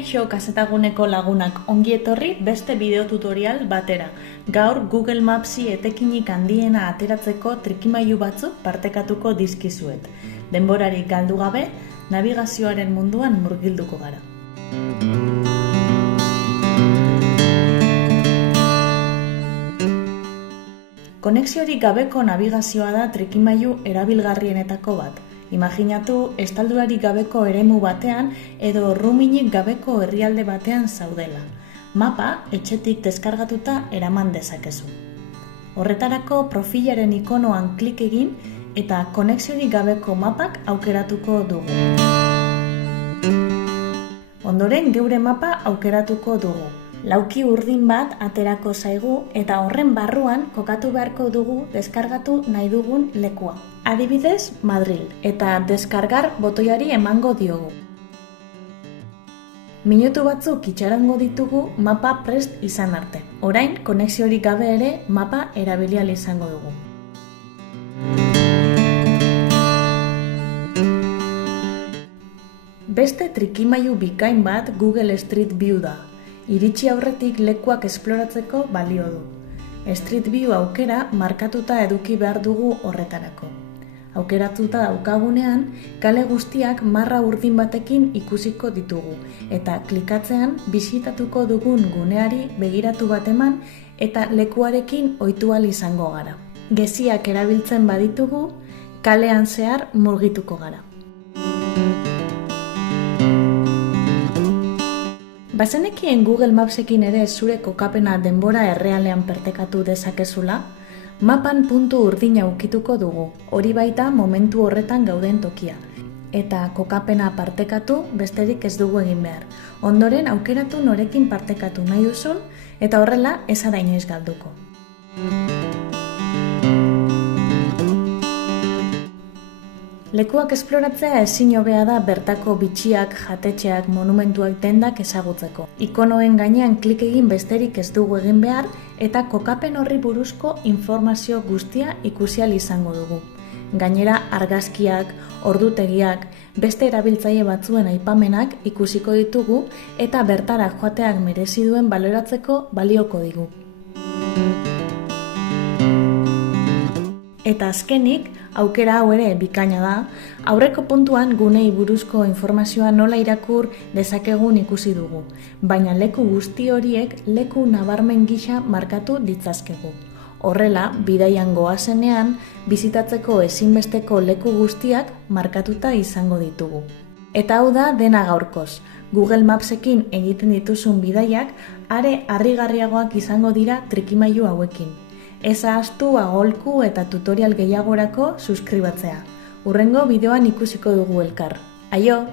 Kaixo kazetaguneko lagunak, ongi etorri beste bideotutorial batera. Gaur Google Mapsi etekinik handiena ateratzeko trikimailu batzuk partekatuko dizkizuet. Denborarik galdu gabe, nabigazioaren munduan murgilduko gara. Konexiorik gabeko nabigazioa da trikimailu erabilgarrienetako bat. Imaginatu estaldurarik gabeko eremu batean edo ruminik gabeko herrialde batean zaudela. Mapa etxetik deskargatuta eraman dezakezu. Horretarako profilaren ikonoan klik egin eta konexiorik gabeko mapak aukeratuko dugu. Ondoren geure mapa aukeratuko dugu. Lauki urdin bat aterako zaigu eta horren barruan kokatu beharko dugu deskargatu nahi dugun lekua. Adibidez, Madril, eta deskargar botoiari emango diogu. Minutu batzuk itxarango ditugu mapa prest izan arte. Orain, konexiorik gabe ere mapa erabili ahal izango dugu. Beste trikimailu bikain bat Google Street View da. Iritsi aurretik lekuak esploratzeko balio du. Street View aukera markatuta eduki behar dugu horretarako. Aukeratuta daukagunean, kale guztiak marra urdin batekin ikusiko ditugu, eta klikatzean bisitatuko dugun guneari begiratu bat eman eta lekuarekin ohitu ahal izango gara. Geziak erabiltzen baditugu, kalean zehar murgituko gara. Bazenekien Google Mapsekin ere zure kokapena denbora errealean pertekatu dezakezula? Mapan puntu urdina ukituko dugu, hori baita momentu horretan gauden tokia. Eta kokapena partekatu besterik ez dugu egin behar. Ondoren aukeratu norekin partekatu nahi duzun, eta horrela ez da inoiz galduko. Lekuak esploratzea ezin hobea da bertako bitxiak, jatetxeak, monumentuak, dendak ezagutzeko. Ikonoen gainean klik egin besterik ez dugu egin behar eta kokapen horri buruzko informazio guztia ikusi ahal izango dugu. Gainera argazkiak, ordutegiak, beste erabiltzaile batzuen aipamenak ikusiko ditugu eta bertara joateak merezi duen baloratzeko balioko digu. Eta azkenik, aukera hau ere bikaina da, aurreko puntuan gunei buruzko informazioa nola irakur dezakegun ikusi dugu, baina leku guzti horiek leku nabarmen gisa markatu ditzazkegu. Horrela, bidaian goazenean, bizitatzeko ezinbesteko leku guztiak markatuta izango ditugu. Eta hau da dena gaurkoz. Google Mapsekin egiten dituzun bidaiak are harrigarriagoak izango dira trikimailu hauekin. Ez ahaztu aholku eta tutorial gehiagorako suskribatzea. Hurrengo bideoan ikusiko dugu elkar. Aio!